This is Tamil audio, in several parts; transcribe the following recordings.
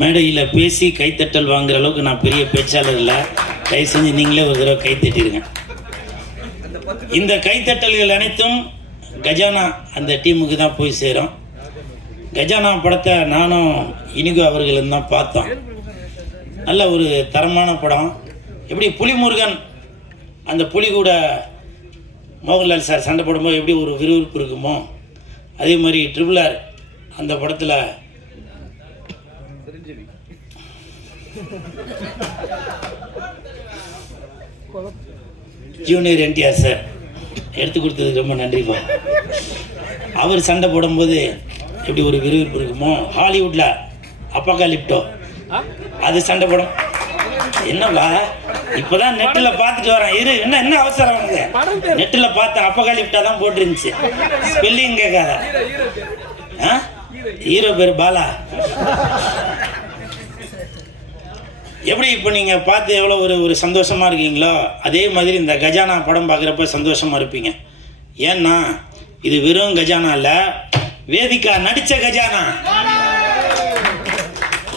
மேடையில் பேசி கைத்தட்டல் வாங்குற அளவுக்கு நான் பெரிய பேச்சாளர் இல்லை. தயவு செஞ்சு நீங்களே ஒரு தடவை கைத்தட்டிடுங்க. இந்த கைத்தட்டல்கள் அனைத்தும் கஜானா அந்த டீமுக்கு தான் போய் சேரும். கஜானா படத்தை நானும் இனிகோ அவர்களும் தான் பார்த்தோம். நல்ல ஒரு தரமான படம். எப்படி புலிமுருகன் அந்த புலி கூட மோகன்லால் சார் சண்டை போடும்போது எப்படி ஒரு விறுவிறுப்பு இருக்குமோ, அதே மாதிரி ட்ரிபிள் ஆர் அந்த படத்தில் ஜூனியர் என்டிஆர் சார் எடுத்து கொடுத்ததுக்கு ரொம்ப நன்றிப்பா. அவர் சண்டை போடும்போது எப்படி ஒரு விறுவிறுப்பு இருக்குமோ, ஹாலிவுட்டில் அப்பகாலிப்டோ அது சண்டை போடும். என்னவா இப்போதான் நெட்டில் பார்த்துட்டு வரேன். என்ன அவசரம் உனக்கு? நெட்டில் பார்த்தேன், அப்பகாலிப்டா தான் போட்டுருந்துச்சு. ஸ்பெல்லிங் கேட்காத. ஹீரோ பேர் பாலா. எப்படி இப்போ நீங்கள் பார்த்து எவ்வளோ ஒரு சந்தோஷமாக இருக்கீங்களோ, அதே மாதிரி இந்த கஜானா படம் பார்க்குறப்ப சந்தோஷமாக இருப்பீங்க. ஏன்னா இது வெறும் கஜானா இல்லை, வேதிகா நடித்த கஜானா.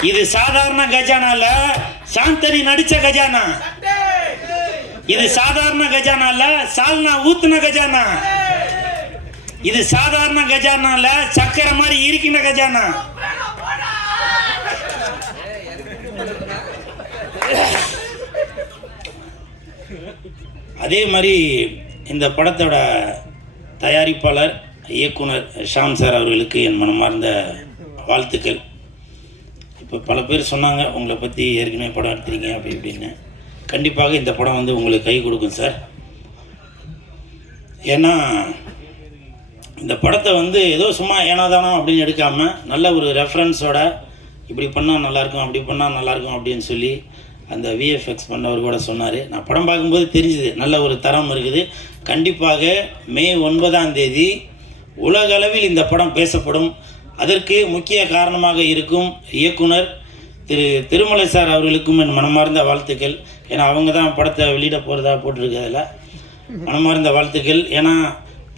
இது சாதாரண கஜானா இல்ல, சாந்தனி நடிச்ச கஜானா. இது சாதாரண கஜானா இல்ல, சால்னா ஊத்துன கஜானா. இது சாதாரண கஜானா இல்ல, சக்கரை மாதிரி இருக்கின்ற கஜானா. அதே மாதிரி இந்த படத்தோட தயாரிப்பாளர் இயக்குனர் ஷாம் சார் அவர்களுக்கு என் மனமார்ந்த வாழ்த்துக்கள். இப்போ பல பேர் சொன்னாங்க உங்களை பற்றி ஏற்கனவே படம் எடுத்துறீங்க அப்படி இப்படின்னு. கண்டிப்பாக இந்த படம் வந்து உங்களுக்கு கை கொடுக்கும் சார். ஏன்னா இந்த படத்தை வந்து ஏதோ சும்மா ஏனாதானோ அப்படின்னு எடுக்காமல் நல்ல ஒரு ரெஃபரன்ஸோட இப்படி பண்ணால் நல்லாயிருக்கும் அப்படி பண்ணால் நல்லாயிருக்கும் அப்படின்னு சொல்லி அந்த விஎஃப்எக்ஸ் பண்ணவர் கூட சொன்னார். நான் படம் பார்க்கும்போது தெரிஞ்சுது நல்ல ஒரு தரம் இருக்குது. கண்டிப்பாக மே 9 உலகளவில் இந்த படம் பேசப்படும். அதற்கு முக்கிய காரணமாக இருக்கும் இயக்குனர் திருமலை சார் அவர்களுக்கும் என் மனமார்ந்த வாழ்த்துக்கள். ஏன்னா அவங்க தான் படத்தை வெளியிட போகிறதா போட்டிருக்கிறதுல மனமார்ந்த வாழ்த்துக்கள். ஏன்னா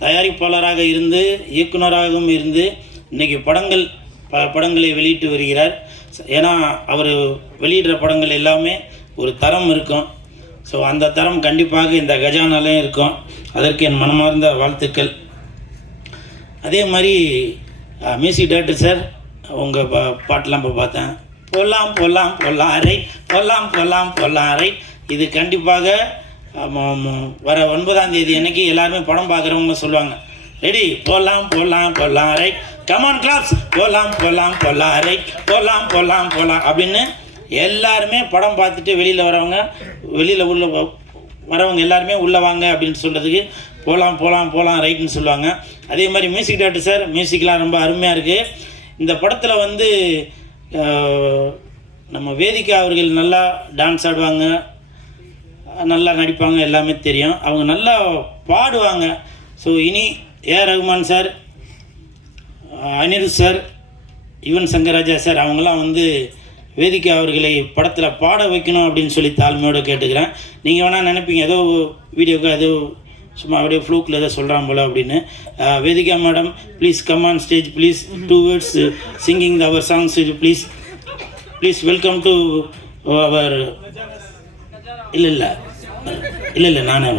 தயாரிப்பாளராக இருந்து இயக்குனராகவும் இருந்து இன்றைக்கி பல படங்களை வெளியிட்டு வருகிறார். ஏன்னா அவர் வெளியிடுற படங்கள் எல்லாமே ஒரு தரம் இருக்கும். ஸோ அந்த தரம் கண்டிப்பாக இந்த கஜானாலையும் இருக்கும். அதற்கு என் மனமார்ந்த வாழ்த்துக்கள். அதே மாதிரி மியூசிக் டைரக்டர் சார் உங்கள் பாட்டெலாம் இப்போ பார்த்தேன். போலாம் போலாம் போலாம் ரைட், போலாம் போலாம் போலாம் ரைட். இது கண்டிப்பாக வர 9 அன்னைக்கு எல்லாருமே படம் பார்க்குறவங்க சொல்லுவாங்க, ரெடி போலாம் போலாம் போலாம் ரைட், கமான் கிளாப்ஸ், போலாம் போலாம் போலாம் ரைட், போலாம் போலாம் போலாம் அப்படின்னு எல்லாருமே படம் பார்த்துட்டு வெளியில் உள்ள வரவங்க எல்லாருமே உள்ளே வாங்க அப்படின்னு சொல்கிறதுக்கு போகலாம் போகலாம் போகலாம் ரைட்னு சொல்லுவாங்க. அதே மாதிரி மியூசிக் டைரக்டர் சார் மியூசிக்லாம் ரொம்ப அருமையாக இருக்குது. இந்த படத்தில் வந்து நம்ம வேதிகா அவர்கள் நல்லா டான்ஸ் ஆடுவாங்க, நல்லா நடிப்பாங்க, எல்லாமே தெரியும். அவங்க நல்லா பாடுவாங்க. ஸோ இனி AR Rahman sir, Anirudh sir, Yuvan Shankar Raja sir அவங்களாம் வந்து வேதிகா அவர்களை படத்தில் பாட வைக்கணும் அப்படின்னு சொல்லி தாழ்மையோடு கேட்டுக்கிறேன். நீங்கள் வேணால் நினைப்பீங்க ஏதோ வீடியோக்கு ஏதோ சும்மா அப்படியே ஃப்ளூக்கில் ஏதோ சொல்கிறான் போல அப்படின்னு. Vedika madam please come on stage please, 2 words singing our songs please welcome to our. இல்லை நானே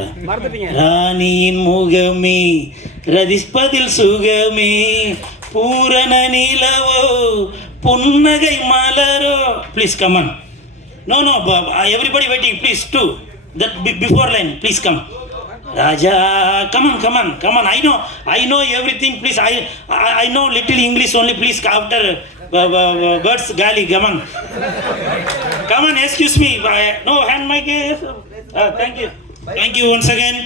ராணியின் முகமே ரதிஸ்பதில் சுகமே பூரண நிலவோ புன்னகை மலரோ. Please come on. No everybody waiting please to that before line please come. Raja, come on. I know everything. Please, I know little English only. Please, after words, gali, come on. Excuse me. No hand mic. Thank you once again.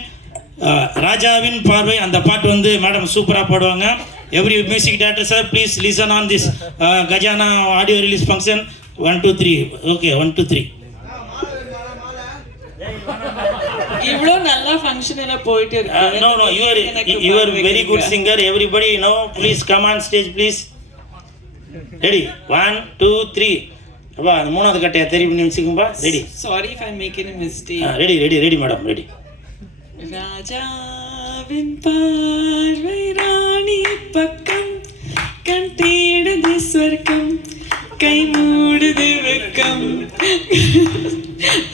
ராஜாவின் பார்வை அந்த பாட்டு வந்து மேடம் சூப்பராக பாடுவாங்க. Every music director sir please listen on this Gajaana audio release function. 1 2 3. Okay 1 2 3. இவ்ளோ நல்லா ஃபங்க்ஷன்ல போயிட்டு இருக்கு. No, you are very good singer. Everybody please come on stage please. Ready 1 2 3. அப்பா அந்த மூணாவது கட்டையை தெரிவி நிமிஷிக்கும்பா. Ready. Sorry if I make any mistake. Ready madam ready. ராஜாவின் பார்வை ராணி பக்கம் கண் தேடுது சொர்க்கம் கை மூடுது வெக்கம்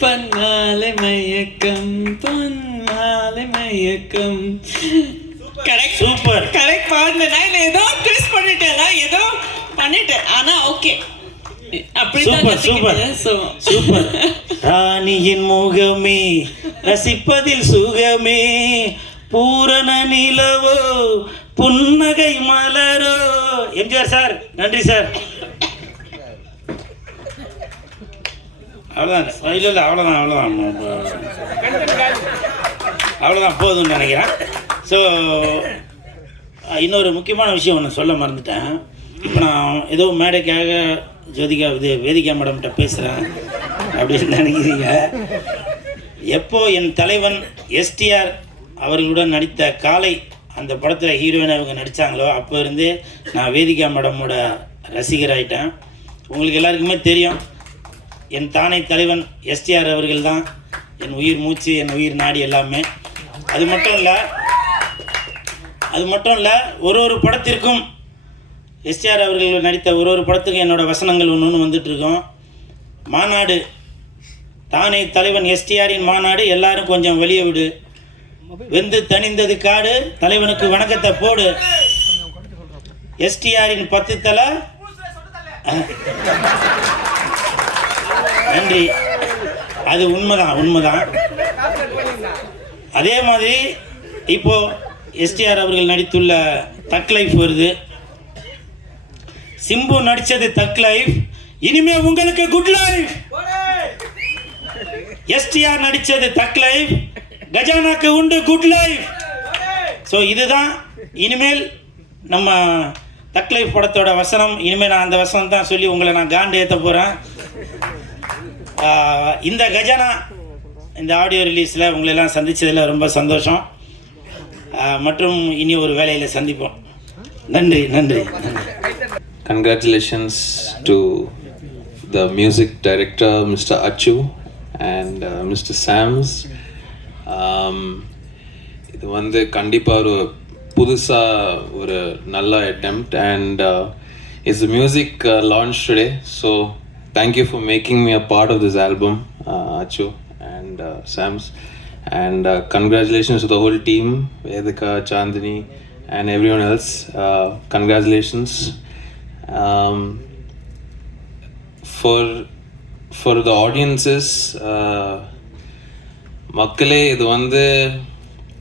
பொன்னாலை மயக்கம் பொன்னாலை மயக்கம். Correct, super. கரெக்ட் பாடுனா இல்லை ஏதோ ட்விஸ்ட் பண்ணிட்டேன் ஆனா ஓகே சூப்பர் சூப்பர் சூப்பர். ராணியின் முகமே ரசிப்பதில் சுகமே பூரண நிலவோ புன்னகை மலரோ. எம்ஜிஆர் சார், நன்றி சார். அவ்வளோதான். இல்லை அவ்வளோதான் போதும்னு நினைக்கிறேன். ஸோ இன்னொரு முக்கியமான விஷயம் ஒன்று சொல்ல மறந்துட்டேன். இப்போ நான் ஏதோ மேடைக்காக ஜோதிகா வேதிகா மேடம்கிட்ட பேசுகிறேன் அப்படின்னு நினைக்கிறீங்க. எப்போ என் தலைவன் எஸ்டிஆர் அவர்களுடன் நடித்த காலை அந்த படத்தில் ஹீரோயினாக இவங்க நடித்தாங்களோ அப்போ இருந்தே நான் வேதிகா மேடமோட ரசிகராயிட்டேன். உங்களுக்கு எல்லாருக்குமே தெரியும், என் தானை தலைவன் எஸ்டிஆர் அவர்கள் தான் என் உயிர் மூச்சு, என் உயிர் நாடி எல்லாமே. அது மட்டும் இல்லை ஒரு படத்திற்கும் எஸ்டிஆர் அவர்கள் நடித்த ஒரு படத்துக்கும் என்னோடய வசனங்கள் ஒன்று வந்துட்டுருக்கோம். மாநாடு, தானே தலைவன் எஸ்டிஆரின் மாநாடு, எல்லாரும் கொஞ்சம் வெளியே விடு, வெந்து தணிந்தது காடு, தலைவனுக்கு வணக்கத்தை போடு, எஸ்டிஆரின் 10 தலை. நன்றி. அது உண்மைதான். அதே மாதிரி இப்போ எஸ்டிஆர் அவர்கள் நடித்துள்ள தக் லைஃப் வருது. சிம்பு நடிச்சது தக் லைஃப், இனிமே உங்களுக்கு குட் லைஃப். எஸ்டிஆர் நடிச்சது தக் லைஃப், கஜானாக்கு உண்டு குட் லைஃப். ஸோ இதுதான் இனிமேல் நம்ம தக் லைஃப் படத்தோட வசனம். இனிமேல் நான் அந்த வசனம் தான் சொல்லி உங்களை நான் காண்டு ஏற்ற போகிறேன். இந்த கஜானா இந்த ஆடியோ ரிலீஸில் உங்களெல்லாம் சந்தித்ததில் ரொம்ப சந்தோஷம். மற்றும் இனி ஒரு வேலையில் சந்திப்போம். நன்றி. Congratulations to the music director Mr. Achu and Mr. Sams. இது வந்து கண்டிப்பாக ஒரு புதுசாக ஒரு நல்ல attempt and it's the music launch today, so thank you for making me a part of this album, Achu and Sams, and congratulations to the whole team, Vedika, Chandini and everyone else. Congratulations. For the audiences, மக்களே, இது வந்து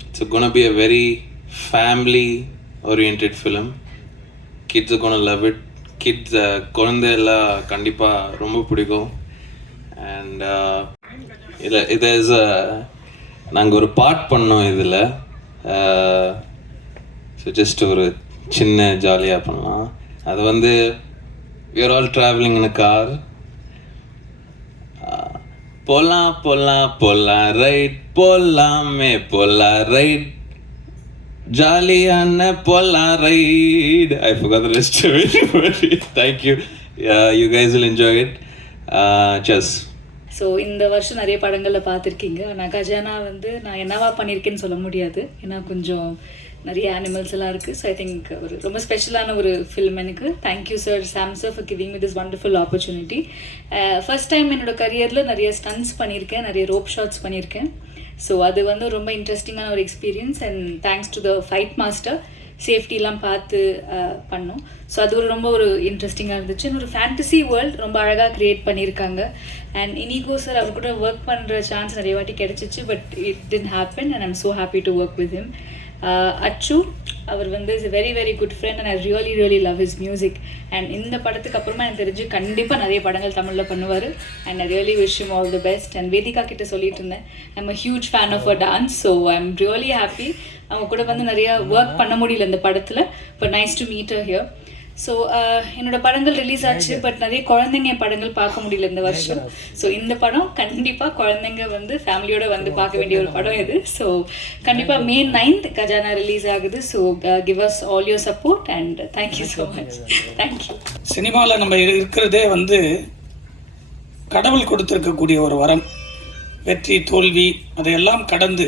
it's gonna be a very family oriented film. Kids are gonna love it. Kids குழந்தை எல்லாம் கண்டிப்பாக ரொம்ப பிடிக்கும். அண்ட் இது இஸ் நாங்கள் ஒரு பாட் பண்ணோம் இதில். ஸோ ஜஸ்ட் ஒரு சின்ன ஜாலியாக பண்ணலாம். அது வந்து we are all traveling in a car. போலாம் ரைட், போலாம் ரைட், ஜாலியான போலாம் right. I forgot the rest of it. Thank you. You guys will enjoy it. Cheers. So இந்த வருஷம் நிறைய படங்களில் பார்த்துருக்கீங்க. ஆனால் கஜானா வந்து நான் என்னவா பண்ணியிருக்கேன்னு சொல்ல முடியாது, ஏன்னா கொஞ்சம் நிறைய அனிமல்ஸ் எல்லாம் இருக்குது. ஸோ ஐ திங்க் ஒரு ரொம்ப ஸ்பெஷலான ஒரு ஃபில்ம் எனக்கு. Thank you sir, Sam sir, for giving me this wonderful opportunity. First time என்னோடய கரியரில் நிறைய ஸ்டன்ட்ஸ் பண்ணியிருக்கேன், நிறைய ரோப் ஷாட்ஸ் பண்ணியிருக்கேன். ஸோ அது வந்து ரொம்ப இன்ட்ரெஸ்டிங்கான ஒரு experience. And thanks to the fight master, சேஃப்டிலாம் பார்த்து பண்ணோம். ஸோ அது ரொம்ப இன்ட்ரெஸ்டிங்காக இருந்துச்சு. ஒரு ஃபேண்டசி வேர்ல்டு ரொம்ப அழகாக க்ரியேட் பண்ணியிருக்காங்க. அண்ட் இனிகோ சார், அவர் கூட ஒர்க் பண்ணுற சான்ஸ் நிறைய வாட்டி கிடச்சிச்சு, but it didn't happen and I'm so happy to work with him. அச்சு, அவர் வந்து is very very good friend and I really love his music. And இந்த படத்துக்கு அப்புறமா எனக்கு தெரிஞ்சு கண்டிப்பாக நிறைய படங்கள் தமிழில் பண்ணுவார். And I really wish him all the best. And Vedhika கிட்ட சொல்லிட்டு இருந்தேன், I'm a huge fan of a dance. So I'm really happy. அவங்க கூட வந்து நிறைய ஒர்க் பண்ண முடியல இந்த படத்தில், but nice to meet her here. So என்னோடய படங்கள் ரிலீஸ் ஆச்சு, பட் நிறைய குழந்தைங்க படங்கள் பார்க்க முடியல இந்த வருஷம். ஸோ இந்த படம் கண்டிப்பாக குழந்தைங்க வந்து ஃபேமிலியோடு வந்து பார்க்க வேண்டிய ஒரு படம் இது. ஸோ கண்டிப்பாக May 9th கஜானா ரிலீஸ் ஆகுது. So give us all your support and thank you so much. Thank you. சினிமாவில் நம்ம இருக்கிறதே வந்து கடவுள் கொடுத்துருக்கக்கூடிய ஒரு வரம். வெற்றி தோல்வி அதையெல்லாம் கடந்து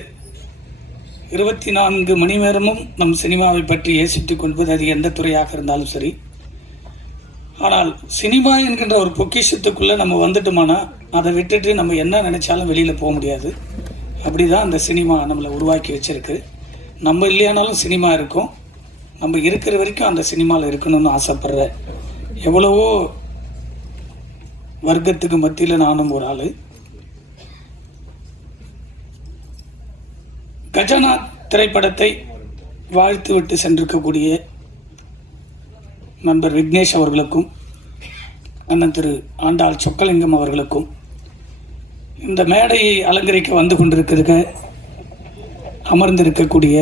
24 மணி நேரமும் நம் சினிமாவை பற்றி யோசித்துக் கொள்வது, அது எந்த துறையாக இருந்தாலும் சரி. ஆனால் சினிமா என்கின்ற ஒரு பொக்கிஷத்துக்குள்ளே நம்ம வந்துட்டோமானா அதை விட்டுட்டு நம்ம என்ன நினச்சாலும் வெளியில் போக முடியாது. அப்படி தான் அந்த சினிமா நம்மளை உருவாக்கி வச்சுருக்கு. நம்ம இல்லையானாலும் சினிமா இருக்கும். நம்ம இருக்கிற வரைக்கும் அந்த சினிமாவில் இருக்கணும்னு ஆசைப்படுற எவ்வளவோ வர்க்கத்துக்கு மத்தியில் நானும் ஒரு ஆள். கஜானா திரைப்படத்தை வாழ்த்து விட்டு சென்றிருக்கக்கூடிய நண்பர் விக்னேஷ் அவர்களுக்கும் அண்ணன் திரு ஆண்டாள் சொக்கலிங்கம் அவர்களுக்கும் இந்த மேடையை அலங்கரிக்க வந்து கொண்டிருக்கிற அமர்ந்திருக்கக்கூடிய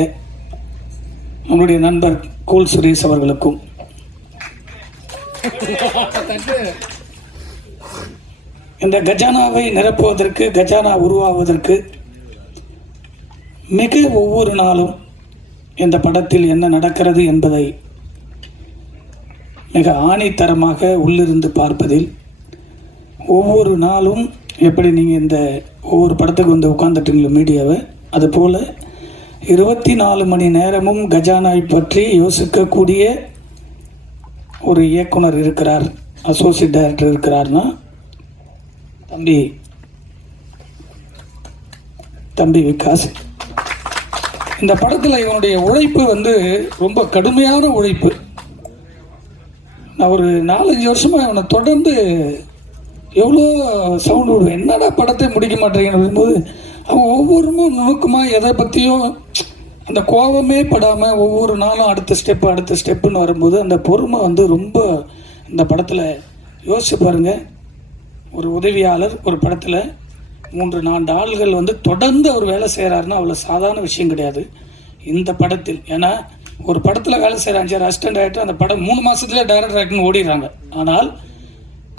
நம்முடைய நண்பர் கூல் சுரேஷ் அவர்களுக்கும் இந்த கஜானாவை நிரப்புவதற்கு, கஜானா உருவாவதற்கு மிக ஒவ்வொரு நாளும் இந்த படத்தில் என்ன நடக்கிறது என்பதை மிக ஆணித்தரமாக உள்ளிருந்து பார்ப்பதில், ஒவ்வொரு நாளும் எப்படி நீங்கள் இந்த ஒவ்வொரு படத்துக்கு வந்து உட்காந்துட்டீங்களோ மீடியாவை, அதுபோல் 24 மணி நேரமும் கஜானாவை பற்றி யோசிக்கக்கூடிய ஒரு இயக்குனர் இருக்கிறார், அசோசியேட் டைரக்டர் இருக்கிறார்னா தம்பி விகாஸ். இந்த படத்தில் இவனுடைய உழைப்பு வந்து ரொம்ப கடுமையான உழைப்பு. நான் ஒரு 4-5 வருஷமாக அவனை தொடர்ந்து எவ்வளோ சவுண்டு விடுவேன், என்னடா படத்தை முடிக்க மாட்டேங்கன்னு போது அவன் ஒவ்வொருமே நுணுக்கமாக எதை பற்றியும் அந்த கோபமே படாமல் ஒவ்வொரு நாளும் அடுத்த ஸ்டெப்புன்னு வரும்போது அந்த பொறுமை வந்து ரொம்ப இந்த படத்தில் யோசிச்சு பாருங்கள். ஒரு உதவியாளர் ஒரு படத்தில் 3-4 ஆள்கள் வந்து தொடர்ந்து அவர் வேலை செய்கிறாருன்னா அவ்வளோ சாதாரண விஷயம் கிடையாது இந்த படத்தில். ஏன்னா ஒரு படத்தில் வேலை செய்கிற 5 அசிஸ்டன்ட் டைரக்டர் அந்த படம் 3 மாதத்துல டைரக்டர் ஆக்டிங் ஓடிடுறாங்க. ஆனால்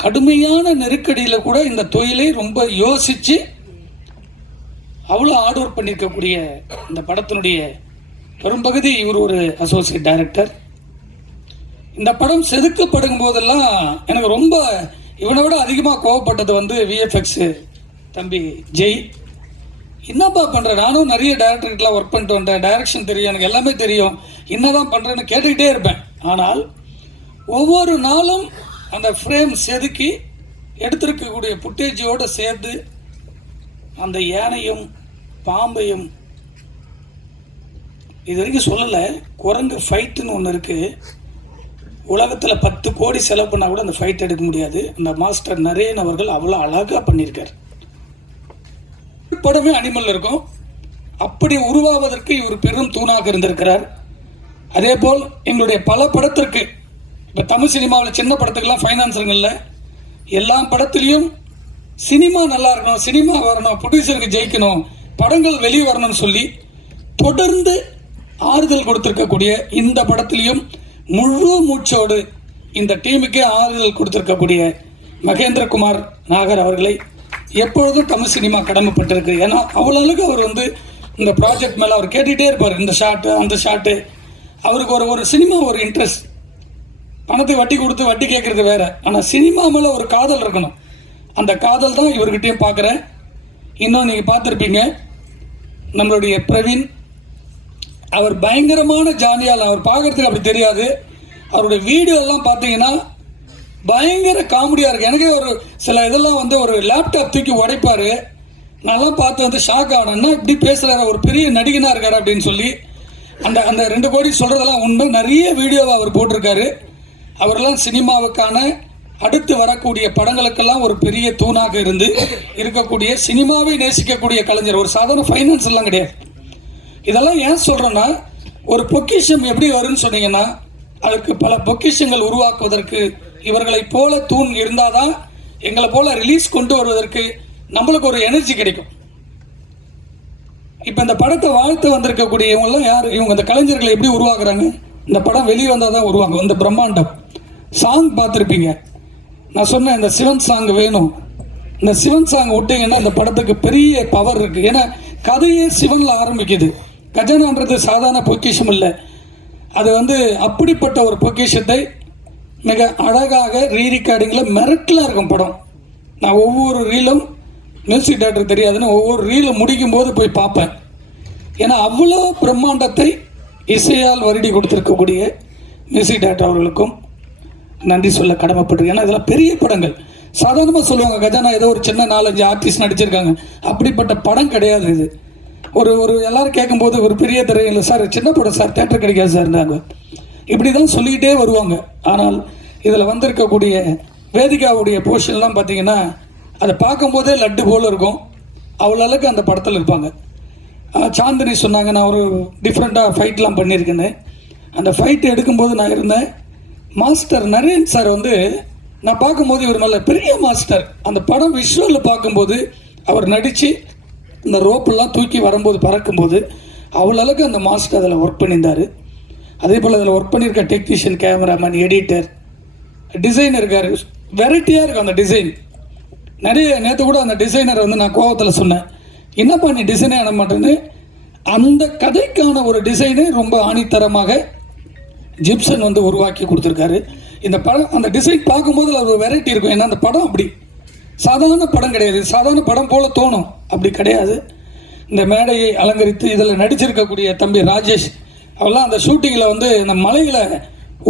கடுமையான நெருக்கடியில் கூட இந்த தொழிலை ரொம்ப யோசித்து அவ்வளோ ஹார்ட் ஒர்க் பண்ணியிருக்கக்கூடிய இந்த படத்தினுடைய பெரும்பகுதி இவர் ஒரு அசோசியேட் டைரக்டர். இந்த படம் செதுக்கப்படும் போதெல்லாம் எனக்கு ரொம்ப இவனை விட அதிகமாக கோவப்பட்டது வந்து விஎஃப்எக்ஸ் தம்பி ஜெய். என்னப்பா பண்ணுற, நானும் நிறைய டைரக்டர்கிட்டலாம் ஒர்க் பண்ணிட்டு வந்தேன், டைரக்ஷன் தெரியும், எனக்கு எல்லாமே தெரியும், என்னதான் பண்ணுறேன்னு கேட்டுக்கிட்டே இருப்பேன். ஆனால் ஒவ்வொரு நாளும் அந்த ஃப்ரேம் செதுக்கி எடுத்திருக்கக்கூடிய புட்டேஜோடு சேர்த்து அந்த யானையும் பாம்பையும் இது வரைக்கும் சொல்லலை. குரங்கு ஃபைட்டுன்னு ஒன்று இருக்குது, உலகத்தில் 10 கோடி செலவு பண்ணால் கூட அந்த ஃபைட் எடுக்க முடியாது. அந்த மாஸ்டர் நரேன் அவர்கள் அவ்வளோ அழகாக பண்ணியிருக்கார். படமே அனிமல் இருக்கும். அப்படி உருவாவதற்கு இவர் பெரும் தூணாக இருந்திருக்கிறார். அதே போல் எங்களுடைய பல படத்திற்கு, இப்போ தமிழ் சினிமாவில் சின்ன படத்துக்கெல்லாம் ஃபைனான்ஸருங்க இல்லை, எல்லா படத்துலேயும் சினிமா நல்லா இருக்கணும், சினிமா வரணும், ப்ரொடியூசருக்கு ஜெயிக்கணும், படங்கள் வெளியே வரணும்னு சொல்லி தொடர்ந்து ஆறுதல் கொடுத்துருக்கக்கூடிய இந்த படத்திலையும் முழு மூச்சோடு இந்த டீமுக்கே ஆறுதல் கொடுத்துருக்கக்கூடிய மகேந்திரகுமார் நாகர் அவர்களை எப்பொழுதும் தமிழ் சினிமா கடமைப்பட்டிருக்கு. ஏன்னா அவ்வளோ அளவுக்கு அவர் வந்து இந்த ப்ராஜெக்ட் மேலே அவர் கேட்டுகிட்டே இருப்பார், இந்த ஷாட்டு அந்த ஷாட்டு. அவருக்கு ஒரு சினிமா ஒரு இன்ட்ரெஸ்ட். பணத்துக்கு வட்டி கொடுத்து வட்டி கேட்குறது வேற, ஆனால் சினிமா மேலே ஒரு காதல் இருக்கணும். அந்த காதல் தான் இவர்கிட்டையும் பார்க்குறேன். இன்னும் நீங்கள் பார்த்துருப்பீங்க நம்மளுடைய பிரவீன், அவர் பயங்கரமான ஜானியால், அவர் பார்க்குறதுக்கு அப்படி தெரியாது. அவருடைய வீடியோலாம் பார்த்தீங்கன்னா பயங்கர காமெடியாக இருக்குது. எனக்கே ஒரு சில இதெல்லாம் வந்து ஒரு லேப்டாப் தூக்கி உடைப்பார். நான்லாம் பார்த்து வந்து ஷாக் ஆனேன்னா இப்படி பேசுகிறாரு, ஒரு பெரிய நடிகனாக இருக்கார் அப்படின்னு சொல்லி. அந்த 2 கோடி சொல்கிறதெல்லாம் உண்டு. நிறைய வீடியோவை அவர் போட்டிருக்காரு. அவரெல்லாம் சினிமாவுக்கான அடுத்து வரக்கூடிய படங்களுக்கெல்லாம் ஒரு பெரிய தூணாக இருந்து இருக்கக்கூடிய சினிமாவை நேசிக்கக்கூடிய கலைஞர். ஒரு சாதாரண ஃபைனான்ஸ் எல்லாம் கிடையாது. இதெல்லாம் ஏன் சொல்கிறேன்னா, ஒரு பொக்கிஷம் எப்படி வரும்னு சொன்னீங்கன்னா அதுக்கு பல பொக்கிஷங்கள் உருவாக்குவதற்கு இவர்களை போல தூண் இருந்தால் தான் எங்களை போல ரிலீஸ் கொண்டு வருவதற்கு நம்மளுக்கு ஒரு எனர்ஜி கிடைக்கும். இப்போ இந்த படத்தை வாழ்த்து வந்திருக்கக்கூடிய இவங்கெல்லாம் யார்? இவங்க இந்த கலைஞர்களை எப்படி உருவாக்குறாங்க? இந்த படம் வெளியே வந்தால் தான் உருவாங்க. இந்த பிரம்மாண்டம் சாங் பார்த்துருப்பீங்க. நான் சொன்னேன் இந்த சிவன் சாங் வேணும். இந்த சிவன் சாங் விட்டீங்கன்னா இந்த படத்துக்கு பெரிய பவர் இருக்குது. ஏன்னா கதையே சிவனில் ஆரம்பிக்குது. கஜானான்றது சாதாரண பொக்கிஷம் இல்லை. அது வந்து அப்படிப்பட்ட ஒரு பொக்கிஷத்தை மிக அழகாக ரீரிகார்டிங்கில் மிரட்டலாக இருக்கும் படம். நான் ஒவ்வொரு ரீலும் மியூசிக் டைரக்டர் தெரியாதுன்னு ஒவ்வொரு ரீலும் முடிக்கும் போது போய் பார்ப்பேன். ஏன்னா அவ்வளோ பிரம்மாண்டத்தை இசையால் வருடி கொடுத்துருக்கக்கூடிய மியூசிக் டைரக்டர் அவர்களுக்கும் நன்றி சொல்ல கடமைப்பட்டிருக்கேன். ஏன்னா இதெல்லாம் பெரிய படங்கள். சாதாரணமாக சொல்லுவாங்க கஜானா ஏதோ ஒரு சின்ன 4-5 ஆர்டிஸ்ட் நடிச்சிருக்காங்க, அப்படிப்பட்ட படம் கிடையாது இது. ஒரு எல்லாரும் கேட்கும்போது ஒரு பெரிய திரையில் சார் சின்ன படம் சார், தேட்டர் கிடைக்காது சார்னாங்க. இப்படி தான் சொல்லிக்கிட்டே வருவாங்க. ஆனால் இதில் வந்திருக்கக்கூடிய வேதிகாவுடைய போர்ஷன்லாம் பார்த்தீங்கன்னா அதை பார்க்கும்போதே லட்டு போல் இருக்கும். அவ்வளோ அளவுக்கு அந்த படத்தில் இருப்பாங்க. சாந்தினி சொன்னாங்க நான் ஒரு டிஃப்ரெண்ட்டாக ஃபைட்லாம் பண்ணியிருக்கேன்னு. அந்த ஃபைட்டு எடுக்கும்போது நான் இருந்தேன். மாஸ்டர் நரேன் சார் வந்து நான் பார்க்கும்போது இவர் நல்ல பெரிய மாஸ்டர். அந்த படம் விஷுவலில் பார்க்கும்போது அவர் நடித்து இந்த ரோப்பெல்லாம் தூக்கி வரும்போது பறக்கும்போது அவ்வளோ அளவுக்கு அந்த மாஸ்டர் அதில் ஒர்க் பண்ணியிருந்தார். அதே போல் அதில் ஒர்க் பண்ணியிருக்க டெக்னீஷியன், கேமராமேன், எடிட்டர், டிசைனர் இருக்கார். வெரைட்டியாக இருக்கும் அந்த டிசைன். நிறைய நேற்று கூட அந்த டிசைனரை வந்து நான் கோவத்தில் சொன்னேன், என்னப்பா நீ டிசைனே ஆன மாட்டேன்னு. அந்த கதைக்கான ஒரு டிசைனு ரொம்ப ஆணித்தரமாக ஜிப்சன் வந்து உருவாக்கி கொடுத்துருக்காரு. இந்த படம் அந்த டிசைன் பார்க்கும்போது அது ஒரு வெரைட்டி இருக்கும். ஏன்னா அந்த படம் அப்படி சாதாரண படம் கிடையாது, சாதாரண படம் போல் தோணும், அப்படி கிடையாது. இந்த மேடையை அலங்கரித்து இதில் நடிச்சிருக்கக்கூடிய தம்பி ராஜேஷ் அவெல்லாம் அந்த ஷூட்டிங்கில் வந்து இந்த மலையில்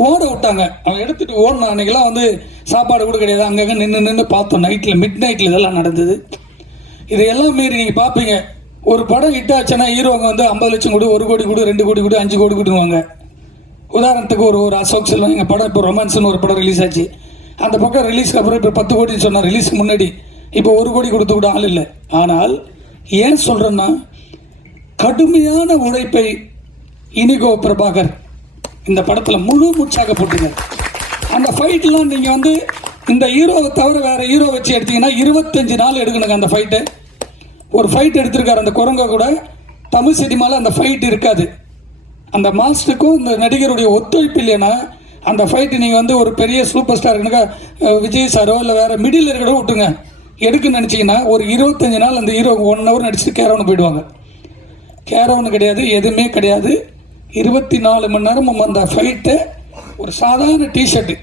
ஓட விட்டாங்க. அவன் எடுத்துகிட்டு ஓடினான். அன்றைக்கெல்லாம் வந்து சாப்பாடு கூட கிடையாது, அங்கங்கே நின்று பார்த்தோம். நைட்டில் மிட் நைட்டில் இதெல்லாம் நடந்தது. இதையெல்லாம் மீறி நீங்கள் பார்ப்பீங்க, ஒரு படம் ஹிட் ஆச்சுன்னா ஹீரோங்க வந்து 50 லட்சம் கொடு, 1 கோடி கொடு, 2 கோடி கொடு, 5 கோடி கொடுவாங்க. உதாரணத்துக்கு ஒரு அசோக் செல்வன் எங்கள் படம் இப்போ ரொமான்ஸ்னு ஒரு படம் ரிலீஸ் ஆச்சு. அந்த பக்கம் ரிலீஸ்க்கு அப்புறம் இப்போ 10 கோடின்னு சொன்னார் ரிலீஸ்க்கு முன்னாடி. இப்போ 1 கோடி கொடுத்து கூட ஆள் இல்லை. ஆனால் ஏன் சொல்கிறேன்னா கடுமையான உழைப்பை இனிகோ பிரபாகர் இந்த படத்தில் முழு மூச்சாக போட்டுருக்கார். அந்த ஃபைட்லாம் நீங்கள் வந்து இந்த ஹீரோவை தவிர வேறு ஹீரோ வச்சு எடுத்தீங்கன்னா 25 நாள் எடுக்கணுங்க அந்த ஃபைட்டு. ஒரு ஃபைட் எடுத்திருக்காரு அந்த குரங்க கூட. தமிழ் சினிமாவில் அந்த ஃபைட் இருக்காது. அந்த மாஸ்டருக்கும் இந்த நடிகருடைய ஒத்துழைப்பு இல்லைன்னா அந்த ஃபைட்டு நீங்கள் வந்து ஒரு பெரிய சூப்பர் ஸ்டார் விஜய் சாரோ இல்லை வேறு மிடில் இருக்கிற விட்டுருங்க எடுக்குன்னு நினச்சிங்கன்னா ஒரு 25 நாள் அந்த ஹீரோ 1 hour நடிச்சுட்டு கேரவனு போயிடுவாங்க. கேரவனு கிடையாது, எதுவுமே கிடையாது. 24 மணி நேரமும் அந்த ஃபைட்டை ஒரு சாதாரண டிஷர்ட்டு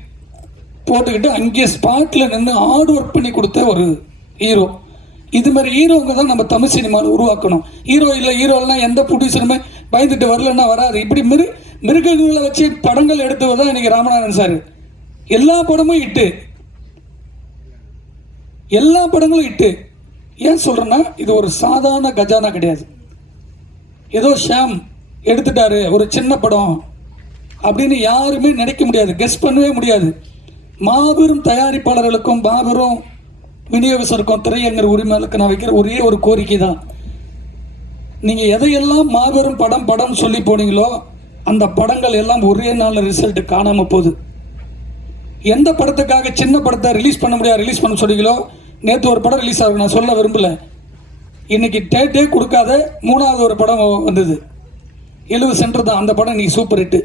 போட்டுக்கிட்டு அங்கேயே ஸ்பாட்டில் நின்று ஹார்ட் ஒர்க் பண்ணி கொடுத்த ஒரு ஹீரோ. இது மாதிரி ஹீரோங்க தான் நம்ம தமிழ் சினிமாவில் உருவாக்கணும். ஹீரோ இல்லை ஹீரோலாம் எந்த ப்ரொடியூசருமே பயந்துட்டு வரலன்னா வராது. இப்படி மிருகங்களை வச்சு படங்கள் எடுத்தவர் தான் இன்னைக்கு ராமநாதன் சார். எல்லா படமும் இட்டு, எல்லா படங்களும் இட்டு. ஏன் சொல்றேன்னா இது ஒரு சாதாரண கஜானா கிடையாது. ஏதோ ஷாம் எடுத்துட்டாரு ஒரு சின்ன படம் அப்படின்னு யாருமே நினைக்க முடியாது, கெஸ் பண்ணவே முடியாது. மாபெரும் தயாரிப்பாளர்களுக்கும் மாபெரும் விநியோகஸ்தருக்கும் திரையரங்கர் உரிமையாளருக்கு நான் வைக்கிற ஒரே ஒரு கோரிக்கை தான், நீங்கள் எதையெல்லாம் மாபெரும் படம் சொல்லி போனீங்களோ அந்த படங்கள் எல்லாம் ஒரே நாளில் ரிசல்ட் காணாமல் போகுது. எந்த படத்துக்காக சின்ன படத்தை ரிலீஸ் பண்ண முடியாது ரிலீஸ் பண்ண சொன்னீங்களோ, நேற்று ஒரு படம் ரிலீஸ் ஆகும், நான் சொல்ல விரும்பல, இன்னைக்கு டேட்டே கொடுக்காத 3வது ஒரு படம் வந்தது, 70 சென்டர் தான். அந்த படம் இன்னைக்கு சூப்பர் ஹிட்டு.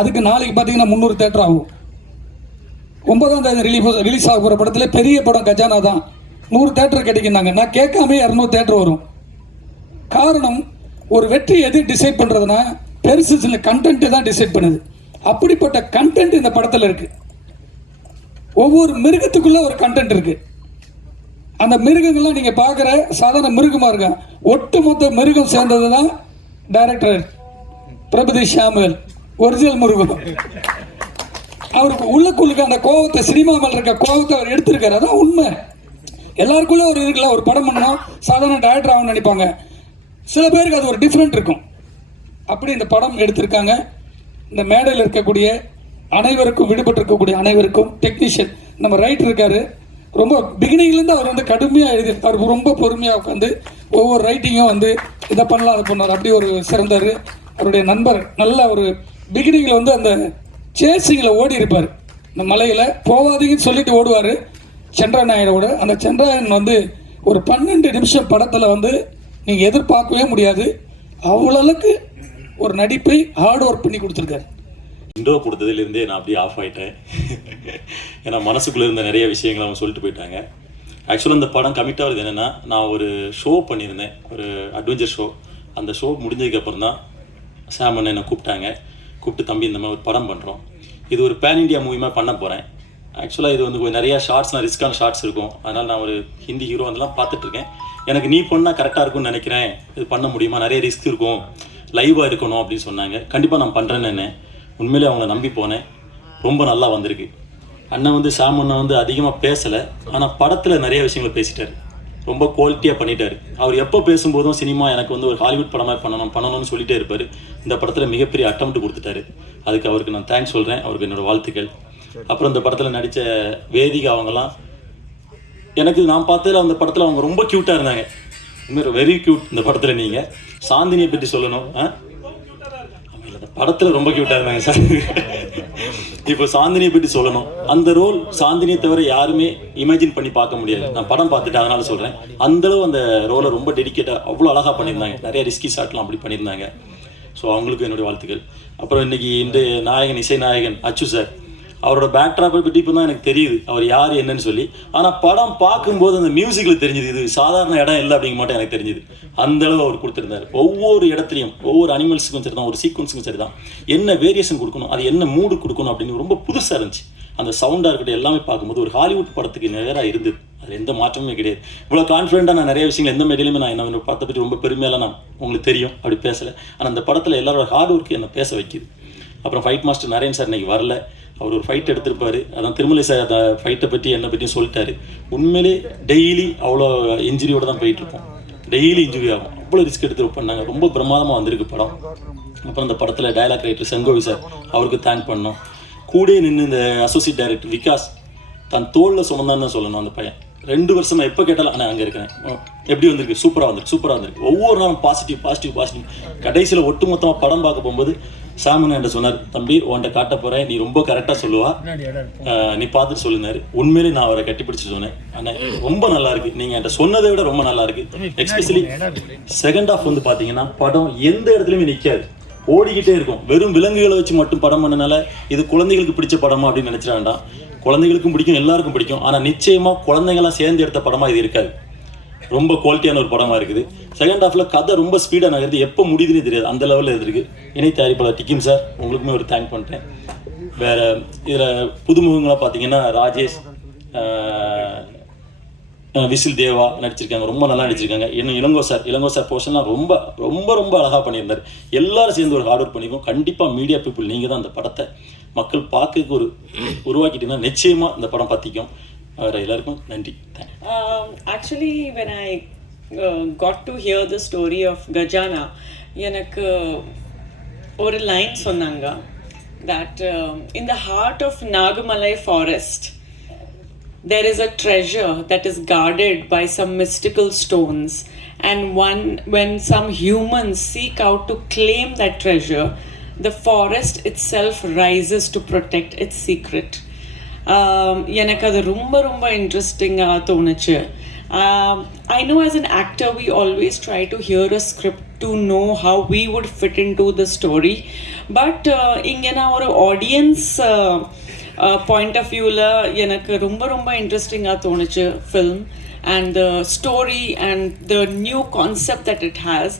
அதுக்கு நாளைக்கு பார்த்தீங்கன்னா 300 தேட்டர் ஆகும். 9ஆம் தேதி ரிலீஸ் ஆக போகிற படத்தில் பெரிய படம் கஜானா தான். 100 தேட்டர் கிடைக்குன்னாங்க. நான் கேட்காமே 200 தேட்டர் வரும். காரணம், ஒரு வெற்றி எது டிசைட் பண்ணுறதுன்னா பெருசு சில கண்டென்ட் தான் டிசைட் பண்ணுது. அப்படிப்பட்ட கண்டென்ட் இந்த படத்தில் இருக்கு. ஒவ்வொரு மிருகத்துக்குள்ள ஒரு கண்டென்ட் இருக்கு. அந்த மிருகங்கள்லாம் நீங்க பார்க்குற சாதாரண மிருகமா இருக்க, ஒட்டுமொத்த மிருகம் சேர்ந்தது தான் டைரக்டர் பிரபுதி ஷாமுவேல். ஒரிஜினல் மிருகம். அவருக்கு உள்ளுக்குள்ளுக்கு அந்த கோபத்தை, சினிமா மேல இருக்க கோபத்தை அவர் எடுத்திருக்காரு. அதான் உண்மை. எல்லாருக்குள்ள ஒரு இருக்குல்ல, ஒரு படம் பண்ணணும் சாதாரண டைரக்டர் ஆகணும்னு நினைப்பாங்க. சில பேருக்கு அது ஒரு டிஃப்ரெண்ட் இருக்கும். அப்படி இந்த படம் எடுத்திருக்காங்க. இந்த மேடையில் இருக்கக்கூடிய அனைவருக்கும், விடுபட்டு இருக்கக்கூடிய அனைவருக்கும், டெக்னீஷியன் நம்ம ரைட்டர் இருக்காரு, ரொம்ப பிகினிங்லேருந்து அவர் வந்து கடுமையாக எழுதியிருக்கார். ரொம்ப பொறுமையாக உட்காந்து ஒவ்வொரு ரைட்டிங்கும் வந்து இதை பண்ணலாம் அதை பண்ணார். அப்படி ஒரு சிறந்தார். அவருடைய நண்பர் நல்ல ஒரு பிகினிங்கில் வந்து அந்த சேசிங்கில் ஓடி இருப்பார். இந்த மலையில் போகாதீங்கன்னு சொல்லிட்டு ஓடுவார் சந்திரநாயனோட. அந்த சந்திரநாயன் வந்து ஒரு 12 நிமிஷம் படத்தில் வந்து நீங்கள் எதிர்பார்க்கவே முடியாது. அவ்வளவுக்கு ஒரு நடிப்பை ஹார்ட் ஒர்க் பண்ணி கொடுத்துருக்காரு. இன்ட்ரோ கொடுத்ததுலேருந்தே நான் அப்படியே ஆஃப் ஆகிட்டேன். ஏன்னா மனசுக்குள்ளே இருந்த நிறைய விஷயங்களை அவங்க சொல்லிட்டு போயிட்டாங்க. ஆக்சுவலாக இந்த படம் கமிட் ஆகுது என்னென்னா, நான் ஒரு ஷோ பண்ணியிருந்தேன், ஒரு அட்வென்ச்சர் ஷோ. அந்த ஷோ முடிஞ்சதுக்கப்புறம் தான் சாமன் என்னை கூப்பிட்டு தம்பி இந்த மாதிரி ஒரு படம் பண்ணுறோம், இது ஒரு பேன் இண்டியா மூவிமாக பண்ண போகிறேன். ஆக்சுவலாக இது வந்து கொஞ்சம் நிறையா ஷார்ட்ஸ்லாம் ரிஸ்க்கான ஷார்ட்ஸ் இருக்கும். அதனால் நான் ஒரு ஹிந்தி ஹீரோ அதெல்லாம் பார்த்துட்ருக்கேன். எனக்கு நீ பண்ணால் கரெக்டாக இருக்கும்னு நினைக்கிறேன், இது பண்ண முடியுமா, நிறைய ரிஸ்க் இருக்கும், லைவாக இருக்கணும் அப்படின்னு சொன்னாங்க. கண்டிப்பாக நான் பண்ணுறேன்னு உண்மையிலே அவங்கள நம்பி போனேன். ரொம்ப நல்லா வந்திருக்கு. அண்ணன் வந்து சாம் அண்ணன் வந்து அதிகமாக பேசலை, ஆனால் படத்தில் நிறைய விஷயங்களை பேசிட்டார், ரொம்ப குவாலிட்டியாக பண்ணிட்டார். அவர் எப்போ பேசும்போதும் சினிமா எனக்கு வந்து ஒரு ஹாலிவுட் படமாக பண்ணணும்னு சொல்லிட்டே இருப்பார். இந்த படத்தில் மிகப்பெரிய அட்டம்ப்ட் கொடுத்துட்டாரு. அதுக்கு அவருக்கு நான் தேங்க்ஸ் சொல்கிறேன், அவருக்கு என்னோடய வாழ்த்துக்கள். அப்புறம் இந்த படத்தில் நடித்த வேதிகா அவங்கெல்லாம் எனக்கு நான் பார்த்ததில் அந்த படத்தில் அவங்க ரொம்ப க்யூட்டாக இருந்தாங்க. உண்மையாக வெரி க்யூட். இந்த படத்தில் நீங்கள் சாந்தினியை பற்றி சொல்லணும். இந்த படத்தில் ரொம்ப க்யூட்டாக இருந்தாங்க சார். இப்போ சாந்தினியை பற்றி சொல்லணும். அந்த ரோல் சாந்தினியை தவிர யாருமே இமேஜின் பண்ணி பார்க்க முடியாது. நான் படம் பார்த்துட்டு அதனால சொல்கிறேன். அந்தளவு அந்த ரோலை ரொம்ப டெடிக்கேட்டாக அவ்வளோ அழகாக பண்ணியிருந்தாங்க. நிறைய ரிஸ்கி ஷாட்லாம் அப்படி பண்ணியிருந்தாங்க. ஸோ அவங்களுக்கு என்னுடைய வாழ்த்துக்கள். அப்புறம் இன்றைக்கி இந்த நாயகன், இசை நாயகன் அச்சு சார், அவரோட பேக்ட்ராப்பை பற்றி இப்போ தான் எனக்கு தெரியுது அவர் யார் என்னன்னு சொல்லி. ஆனால் படம் பார்க்கும்போது அந்த மியூசிக்கில் தெரிஞ்சுது இது சாதாரண இடம் இல்லை அப்படிங்க மட்டும் எனக்கு தெரிஞ்சுது. அந்தளவு அவர் கொடுத்துருந்தார். ஒவ்வொரு இடத்துலையும் ஒவ்வொரு அனிமல்ஸுக்கும் சரி தான், ஒரு சீக்வன்ஸுக்கும் சரி தான், என்ன வேரியேஷன் கொடுக்கணும், அது என்ன மூடு கொடுக்கணும் அப்படின்னு ரொம்ப புதுசாக இருந்துச்சு. அந்த சவுண்டாக இருக்கட்டும் எல்லாமே பார்க்கும்போது ஒரு ஹாலிவுட் படத்துக்கு நேராக இருந்தது. அது எந்த மாற்றமே கிடையாது. இவ்வளோ கான்ஃபிடென்ட்டாக நான் நிறைய விஷயங்கள் எந்த மேடையிலுமே நான் என்ன படத்தை பற்றி ரொம்ப பெருமையெல்லாம் நான் உங்களுக்கு தெரியும் அப்படி பேசலை. ஆனால் அந்த படத்தில் எல்லாரோட ஹார்ட் ஒர்க்கு என்னை பேச வைக்கிது. அப்புறம் ஃபைட் மாஸ்டர் நரேன் சார் இன்றைக்கி வரல, அவர் ஒரு ஃபைட் எடுத்திருப்பார். அதான் திருமலை சார் அந்த ஃபைட்டை பற்றி என்னை பற்றியும் சொல்லிட்டாரு. உண்மையிலே டெய்லி அவ்வளோ இன்ஜுரியோடு தான் போயிட்டுருப்போம். டெய்லி இன்ஜுரி ஆகும். அவ்வளோ ரிஸ்க் எடுத்து பண்ணாங்க. ரொம்ப பிரமாதமாக வந்திருக்கு படம். அப்புறம் இந்த படத்தில் டயலாக் ரைட்டர் செங்கோவி சார், அவருக்கு தேங்க் பண்ணோம். கூட நின்று இந்த அசோசியேட் டைரக்டர் விகாஸ் தன் தோளில் சுமந்தான்னு தான் சொல்லணும். அந்த பையன் 2 வருஷமாக எப்போ கேட்டாலும் ஆனால் அங்கே இருக்கிறேன், எப்படி வந்திருக்கு, சூப்பராக வந்திருக்கு. ஒவ்வொரு நாளும் பாசிட்டிவ். கடைசியில் ஒட்டு மொத்தமாக படம் பார்க்க போகும்போது சாமன் என்கிட்ட சொன்னார், தம்பி உன்கிட்ட காட்ட போகிறேன், நீ ரொம்ப கரெக்டாக சொல்லுவா, நீ பார்த்துட்டு சொல்லுனாரு. உண்மையிலே நான் அவரை கட்டிப்பிடிச்சு சொன்னேன், ஆனால் ரொம்ப நல்லா இருக்கு, நீங்கள் என்கிட்ட சொன்னதை விட ரொம்ப நல்லா இருக்கு. எஸ்பெஷலி செகண்ட் ஹாஃப் வந்து பார்த்தீங்கன்னா படம் எந்த இடத்துலையுமே நிற்காது, ஓடிக்கிட்டே இருக்கும். வெறும் விலங்குகளை வச்சு மட்டும் படம் பண்ணனால இது குழந்தைகளுக்கு பிடிச்ச படமா அப்படின்னு நினைச்சிட வேண்டாம். குழந்தைகளுக்கும் பிடிக்கும், எல்லாருக்கும் பிடிக்கும். ஆனால் நிச்சயமாக குழந்தைங்களாம் சேர்ந்து எடுத்த படமாக இது இருக்காது. ரொம்ப குவாலிட்டியான ஒரு படமாக இருக்குது. செகண்ட் ஹாஃபில் கதை ரொம்ப ஸ்பீடாக நகருது, எப்போ முடியுதுன்னு தெரியாது, அந்த லெவலில் இருக்குது. இணை தயாரிப்பாளர் டிக்கிம் சார், உங்களுக்குமே ஒரு தேங்க் பண்ணுறேன். வேறு இதில் புதுமுகங்களாக பார்த்தீங்கன்னா ராஜேஷ், விசில் தேவா நடிச்சிருக்காங்க, ரொம்ப நல்லா நடிச்சிருக்காங்க. இன்னும் இளங்கோ சார் போர்ஷன்லாம் ரொம்ப ரொம்ப ரொம்ப அழகாக பண்ணியிருந்தார். எல்லாரும் சேர்ந்து ஒரு ஹார்ட் ஒர்க் பண்ணியிருக்கோம். கண்டிப்பாக மீடியா பீப்புள் நீங்கள் தான் அந்த படத்தை மக்கள் பார்க்க உருவாக்கிட்டீங்கன்னா நிச்சயமாக இந்த படம் பார்த்திக்கும். வேறு எல்லாருக்கும் நன்றி. Actually when I got to hear the story of Gajana, எனக்கு ஒரு லைன் சொன்னாங்க, that in the heart of Nagamalai forest there is a treasure that is guarded by some mystical stones, and when some humans seek out to claim that treasure, the forest itself rises to protect its secret. எனக்கு அது ரொம்ப ரொம்ப இன்ட்ரெஸ்டிங்காக தோணுச்சு. I know as an actor we always try to hear a script to know how we would fit into the story, but இங்கே நான் ஒரு ஆடியன்ஸ் பாயிண்ட் ஆஃப் வியூவில் எனக்கு ரொம்ப ரொம்ப இன்ட்ரெஸ்டிங்காக தோணுச்சு film and the story and the new concept that it has.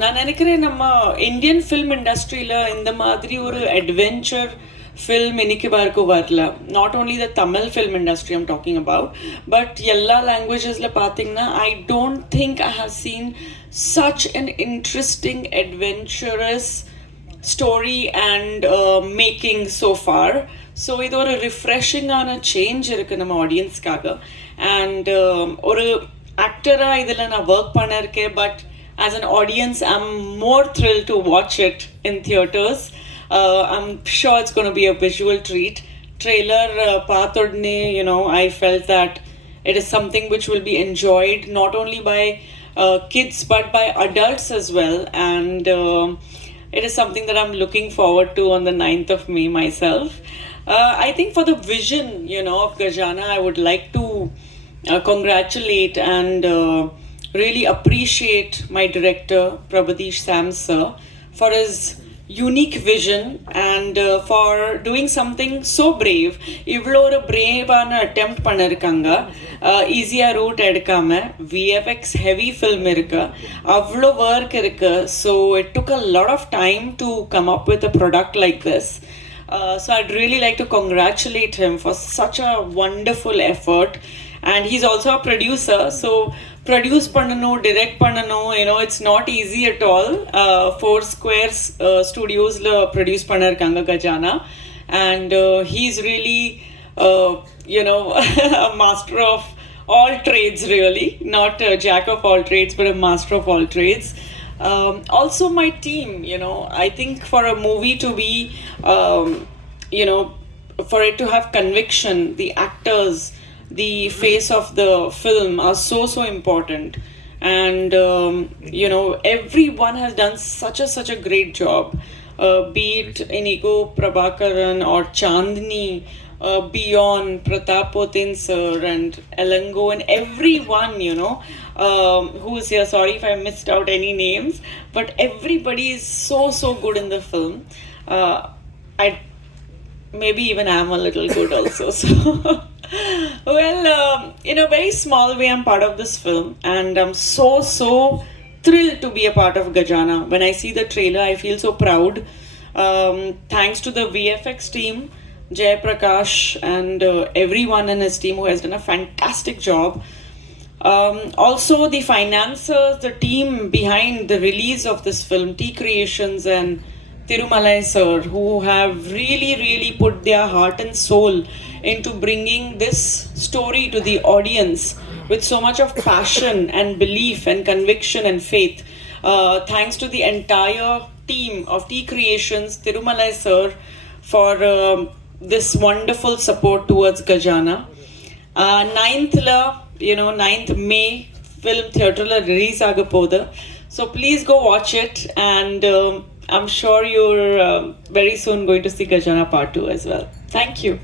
நான் நினைக்கிறேன் நம்ம இந்தியன் ஃபில்ம் இண்டஸ்ட்ரியில் இந்த மாதிரி ஒரு அட்வென்ச்சர் film இன்னைக்கு வரைக்கும் வரல. Not only the Tamil film industry I'm talking about, but எல்லா லாங்குவேஜஸில் பார்த்தீங்கன்னா I don't think I have seen such an interesting adventurous story and making so far. So இது ஒரு ரிஃப்ரெஷிங்கான சேஞ்ச் இருக்குது நம்ம ஆடியன்ஸ்க்காக. அண்ட் ஒரு ஆக்டராக இதில் நான் ஒர்க் பண்ணியிருக்கேன், but as an audience I'm more thrilled to watch it in theaters. I'm sure it's going to be a visual treat. Trailer paathodne, you know, I felt that it is something which will be enjoyed not only by kids but by adults as well, and it is something that I'm looking forward to on the 9th of May myself. I think for the vision, you know, of Gajana, I would like to congratulate and really appreciate my director Prabhadish Sam sir for his unique vision and for doing something so brave. இவ்வளோ ஒரு பிரேவான அட்டெம்ப்ட் பண்ணியிருக்காங்க. ஈஸியாக ரூட் எடுக்காமல் விஎஃப்எக்ஸ் ஹெவி ஃபில்ம் இருக்கு, அவ்வளோ ஒர்க் இருக்கு. So it took a lot of time to come up with a product like this. So I'd really like to congratulate him for such a wonderful effort. And he's also a producer, so produce பண்ணனும், direct பண்ணனும், you know, it's not easy at all. 4 Squares studiosல produce பண்ணிருக்காங்க Gajana, and he's really a master of all trades, really, not a jack of all trades but a master of all trades. Also my team, I think for a movie to be for it to have conviction, the actors, the face of the film are so important. And everyone has done such a great job, be it Inigo Prabhakaran or Chandni, Beyond, Pratap Potin sir and Elango and everyone, who's here. Sorry if I missed out any names, but everybody is so good in the film. Maybe even I'm a little good also. So, well, in a very small way, I'm part of this film, and I'm so thrilled to be a part of Gajana. When I see the trailer, I feel so proud. Thanks to the VFX team, Jay Prakash, and everyone in his team who has done a fantastic job. Also, the financiers, the team behind the release of this film, T Creations and Tirumalai sir, who have really put their heart and soul into bringing this story to the audience with so much of passion and belief and conviction and faith. Thanks to the entire team of T Creations, Tirumalai sir, for this wonderful support towards Gajana. 9th May film theatre release agapodhu. So please go watch it, and I'm sure you're very soon going to see Gajana Part 2 as well. Thank you.